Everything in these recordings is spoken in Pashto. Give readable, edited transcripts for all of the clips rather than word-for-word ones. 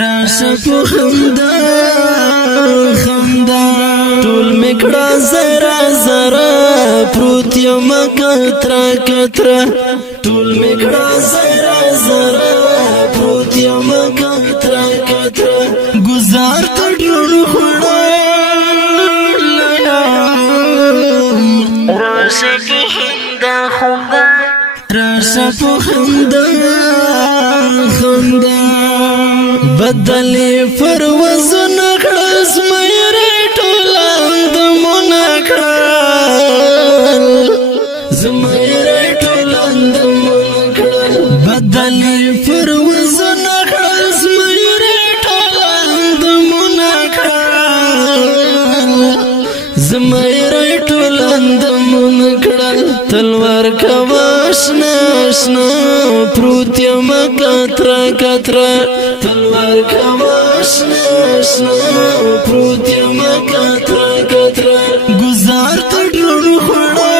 راشه په خندا خندا ټول میکړه زرا زرا پروت یم کترا کترا ټول میکړه زرا زرا پروت یم کترا کترا گزار ته ډېر خړا راشه په خندا خندا راشه په خندا خندا بدلی فروز نکړس مېره ټولاند منکړل زمېره ټولاند منکړل بدلی فروز نکړس مېره ټولاند منکړل زمېره ټولاند منکړل تلوار کواشنا آشنا پروت یم کترا کترا تلوار کواشنا آشنا پروت یم کترا کترا گزار ته ډېر خړا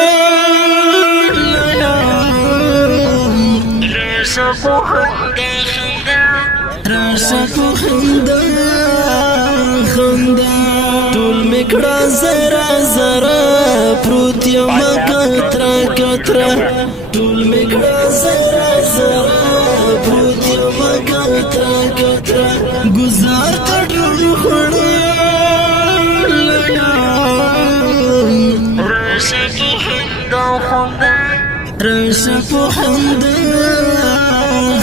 راشه په خندا خندا راشه په خندا خندا ټول میکړه زرا زرا پروت یم کترا کترا ټول میکړه زرا زرا پروت یم کترا کترا گزار ته ډېر خړا راشه په خندا خندا راشه په خندا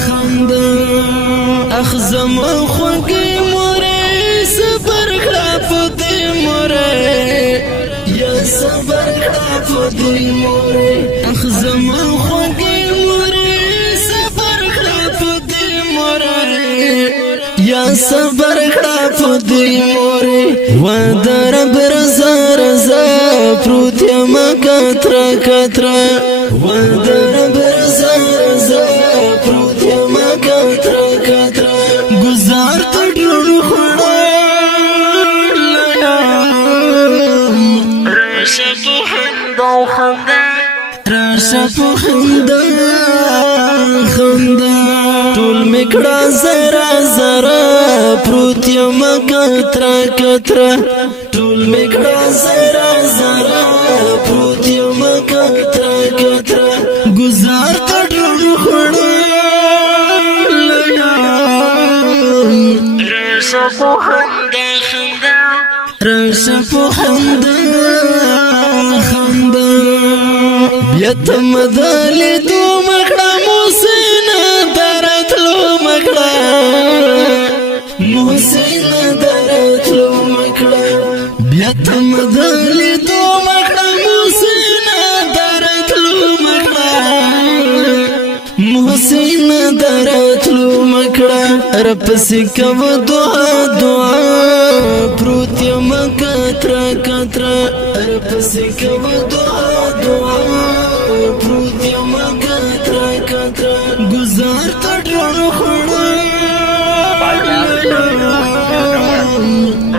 خندا اخزم خوږې مورې صبر کړه په دې مورې یا صبر کړه په دې مورې اخزم خوږې مورې صبر کړه په دې مورې یا صبر کړه په دې مورې و درب رضا رضا پروت یم کترا کترا و درب رضا رضا پروت یم کترا کترا گزار ته ډېر خړا راشه په خندا خندا راشه په خندا خندا ټول میکړه زرا زرا پروت یم کترا کترا ټول میکړه زرا زرا پروت یم کترا کترا گزار ته ډېر خړا راشه په خندا خندا راشه په خندا خندا بیا ته مدلې دو مکړه محسن درتلو مکړه محسن درتلو مکړه بیا ته مدلې دو مکړه محسن درتلو مکړه محسن درتلو مکړه رب سکو دعا دعا پروت یم کترا کترا رب سکو دعا دعا پروت یم کترا کترا گزار ته ډېر خړا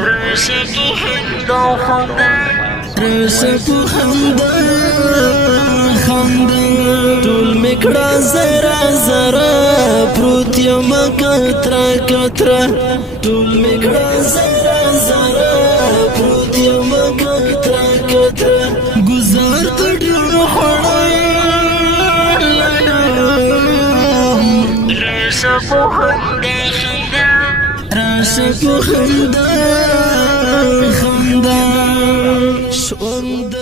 راشه په خندا خندا راشه په خندا خندا ټول میکړه زرا زرا پروت یم کترا کترا ټول میکړه زرا زرا پروت یم کترا کترا گزار ته ډېر خړا راشه په خندا خندا راشه په خندا خندا ژوند